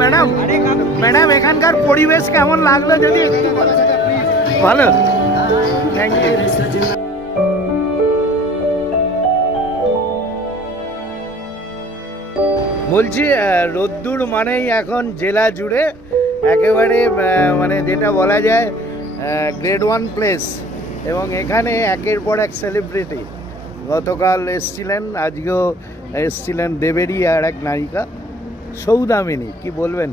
Madam madam madam, এখানকার পরিবেশ কেমন লাগল যদি ভালো? থ্যাংক ইউ বলছি রোদ্দুর মানেই এখন জেলা জুড়ে একেবারে মানে যেটা বলা যায় গ্রেড ওয়ান প্লেস এবং এখানে একের পর এক সেলিব্রিটি গতকাল এসছিলেন, আজকেও এসছিলেন দেবেরই আর এক নায়িকা। সৌদামিনী কি বলবেন?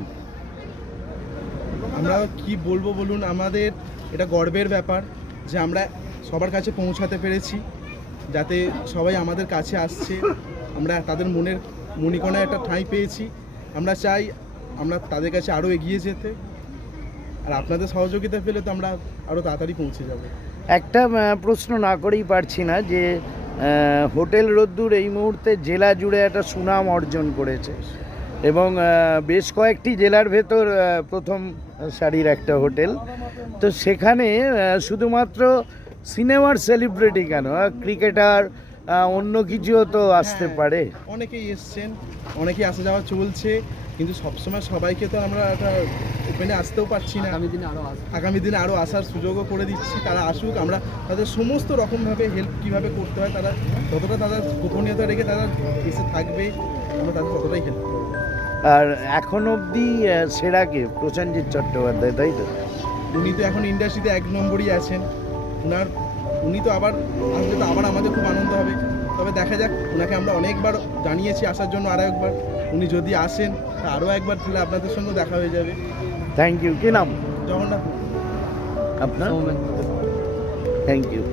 আমরা কি বলব বলুন আমাদের এটা গর্বের ব্যাপার যে আমরা সবার কাছে পৌঁছাতে পেরেছি যাতে সবাই আমাদের কাছে আসছে। আমরা তাদের মনের মণিকণায় একটা ঠাঁই পেয়েছি। আমরা চাই আমরা তাদের কাছে আরও এগিয়ে যেতে। আর আপনাদের সহযোগিতা পেলে তো আমরা আরও তাড়াতাড়ি পৌঁছে যাব। একটা প্রশ্ন না করেই পারছি না যে হোটেল রোদ্দুর এই মুহূর্তে জেলা জুড়ে একটা সুনাম অর্জন করেছে। এবং বেশ কয়েকটি জেলার ভেতর প্রথম সারির একটা হোটেল। তো সেখানে শুধুমাত্র সিনেমার সেলিব্রিটি কেন? ক্রিকেটার অন্য কিছুও তো আসতে হ্যাঁ। পারে। অনেকেই এসছেন অনেকেই আসা যাওয়া চলছে কিন্তু সবসময় সবাইকে তো আমরা একটা ওপেনে আসতেও পারছি না। আগামী দিনে আরও আগামী দিনে আরও আসার সুযোগও করে দিচ্ছি তারা আসুক আমরা তাদের সমস্ত রকমভাবে হেল্প কীভাবে করতে হয় তারা যতটা তাদের গোপনীয়তা রেখে তারা এসে থাকবে আমরা তাদের ততটাই হেল্প করব। আর এখন অবধি আহ, সেরাকে প্রসেনজিৎ চট্টোপাধ্যায় তাই তো? উনি তো এখন ইন্ডাস্ট্রিতে এক নম্বরই আছেন। ওনার উনি তো আবার আসলে তো আবার আমাদের খুব আনন্দ হবে। তবে দেখা যাক ওনাকে আমরা অনেকবার জানিয়েছি আসার জন্য আরও একবার। উনি যদি আসেন তা আরও একবার তাহলে আপনাদের সঙ্গে দেখা হয়ে যাবে। থ্যাংক ইউ কি নাম? জগন্নাথ। আপনার? Thank you